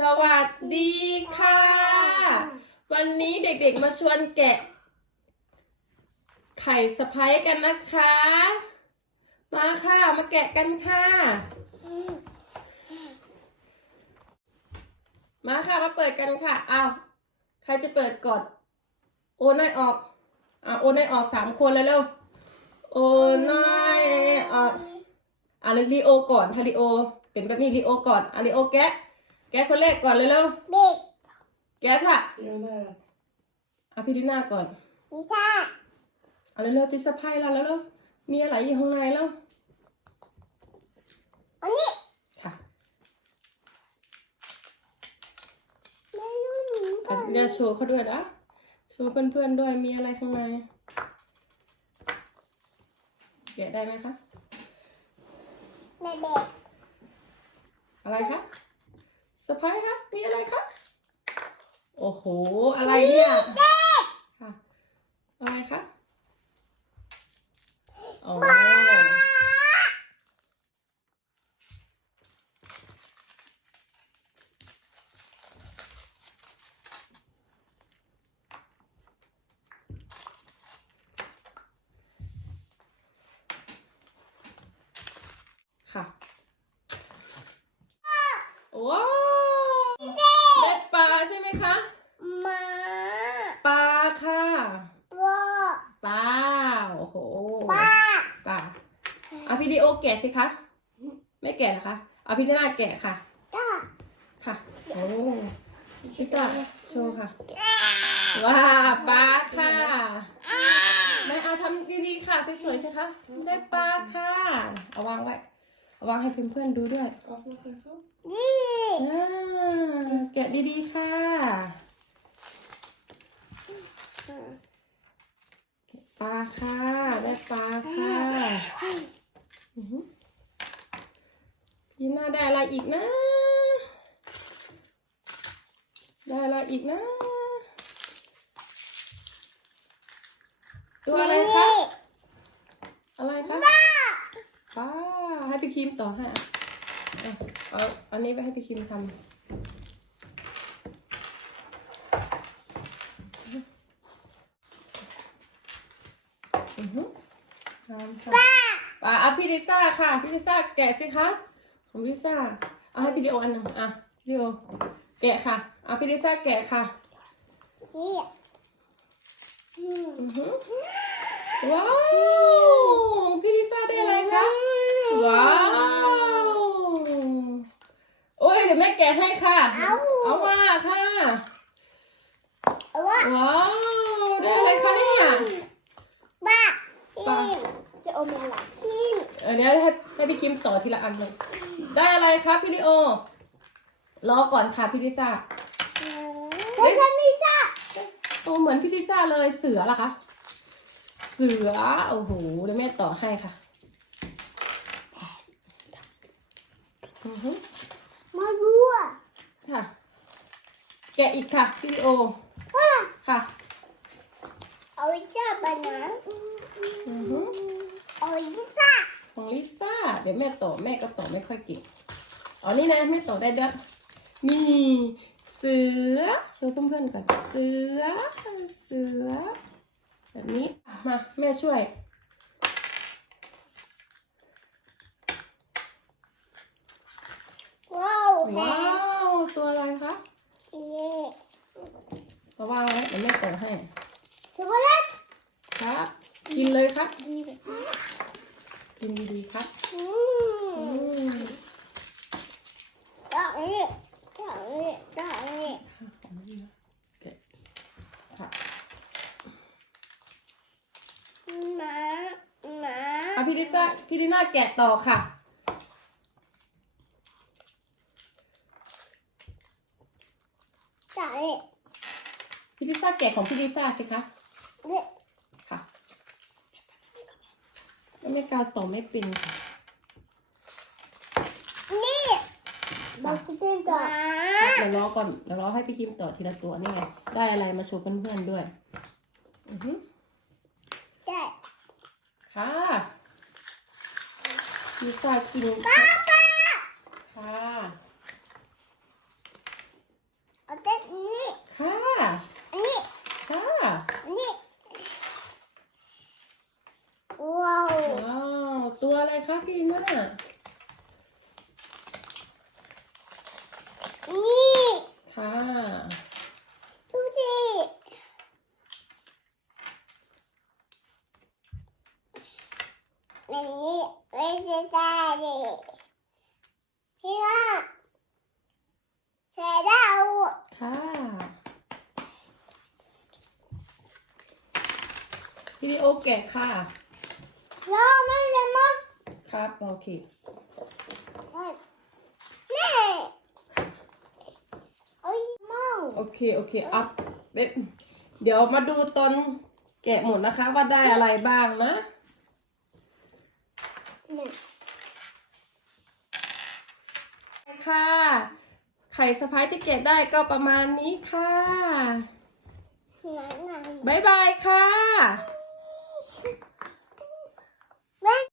สวัสดีค่ะ วันนี้เด็กๆมาชวนแกะ ไข่สะพ้ายกันนะคะ มาค่ะ มาแกะกันค่ะ มาค่ะมาเปิดกันค่ะอ้าวใครจะเปิดก่อน โอนายออกอะโอนายออกสามคนเลยเร็วโอนายออกอะลีโอก่อนถ้าลีโอ เป็นแบบนี้ลีโอก่อนอะลีโอแกะ แกะคนแรกก่อนเลยเร็วเด็กแกะค่ะ Leonard. อะพี่ดิน่าก่อนลิซ่าเอาเร็วๆติดสะพายเราแล้วเร็วมีอะไรอยู่ข้างในแล้วอันนี้ค่ะไม่รู้หนูอะเดี๋ยวโชว์เขาด้วยนะโชว์เพื่อนๆด้วยมีอะไรข้างในแกะได้ไหมคะแม่เด็กอะไรคะ สะพายคะมีอะไรคะ โอ้โห อะไรเนี่ยค่ะอะไรคะอ๋อ ค่ะ ว้าวได้ปลาใช่ไหม คะหมาปลาค่ะพ่อปลาโอ้โหป้าปลาเอาพี่ดิโอแกะสิคะไม่แกะเหรอคะเอาพี่ดิน่าแกะค่ะป้าค่ะโอ้พิซซ่าโชว์ค่ะว้าปลาค่ะแม่เอาทำดีๆค่ะสวยๆสิคะได้ปลาค่ะเอาวางไว้เอา วางให้เพื่อนๆดูด้วย Of nog even. นี่อ่าแกะดีๆค่ะ ปลาค่ะ ได้ปลาค่ะอื้อหือพี่น่าได้อะไรอีกนะ ได้อะไรอีกนะ ตัวอะไรคะ อะไรคะ ป้าให้พี่คิมต่อให้อะอะเอาอันนี้ไปให้พี่คิมทำอือหือทำค่ะป้าเอาพี่ลิซ่าค่ะ พี่ลิซ่าแกะสิคะของลิซ่า เอาให้พี่ดิโออันหนึ่งอะพี่ดิโอแกะค่ะ เอาพี่ลิซ่าแกะค่ะนี่อืมอือหือว้าวของพี่ลิซ่าได้อะไรคะ ว้าว โอ้ยเดี๋ยว แม่แกะให้ค่ะเอามาค่ะ เอาว่าว้าว ได้อะไรคะเนี่ยป้าป้าจะเอามาหลักกินเออเดี๋ยวให้ให้พี่คิมต่อทีละอันเลย ได้อะไรครับพี่ลิโอ รอก่อนค่ะพี่ลิซ่าแล้วจะมีจ้าโอ้เหมือนพี่ลิซ่าเลยเสือล่ะคะ เสือ โอ้โหเดี๋ยวแม่ต่อให้ค่ะอือฮึ มาดูอะค่ะ แกะอีกค่ะพี่ลิโอ ว่าค่ะ เอาลิซ่าไปนะอือฮึเอาลิซ่าของลิซ่า เดี๋ยวแม่ต่อแม่ก็ต่อไม่ค่อยเก่งอ๋อนี่นะแม่ต่อได้ด้วยมีเสือโชว์เพื่อนๆก่อนเสือ เสือ แบบนี้มาแม่ช่วย ว้าว แฮว้าวตัวอะไรคะนี่ระวังไว้เดี๋ยวแม่ต่อให้ช็อกโกแลตครับ กินเลยครับ กินดีๆครับอือืมมจากนี้จากนี้จากนี้ของนี่นะแกะค่ะหมาหมา อะพี่ลิซ่าพี่ลิน่าแกะต่อค่ะ จากนี้พี่ลิซ่าแกะของพี่ลิซ่าสิคะนี่ค่ะแล้วแม่กาวต่อไม่เป็นค่ะนี่บอกกูจิ้มก่อนครับเดี๋ยวรอก่อนเดี๋ยวรอให้พี่คิมต่อทีละตัวนี่ไงได้อะไรมาโชว์เพื่อนๆด้วยอือฮึได้ค่ะลิซ่ากิน ป้าป้า ค่ะ ค่ะ อันนี้ค่ะ อันนี้ว้าวว้าว ตัวอะไรคะพี่น่ะนี่ค่ะ ดูสิอันนี้ไม่ใช่ได้ดิพี่ว่าใส่ได้เอา ค่ะ วิดีโอแกะค่ะ แล้วไม่เลยมั้งครับ โอเค แม่เอ้ยมั่งโอเค โอเคอัพเบ๊เดี๋ยวมาดูตอนแกะหมดนะคะ ว่าได้อะไรบ้างนะ เนี่ยค่ะ ไข่สะพ้ายที่แกะได้ก็ประมาณนี้ค่ะ ไหนไหน บ๊ายบายค่ะไ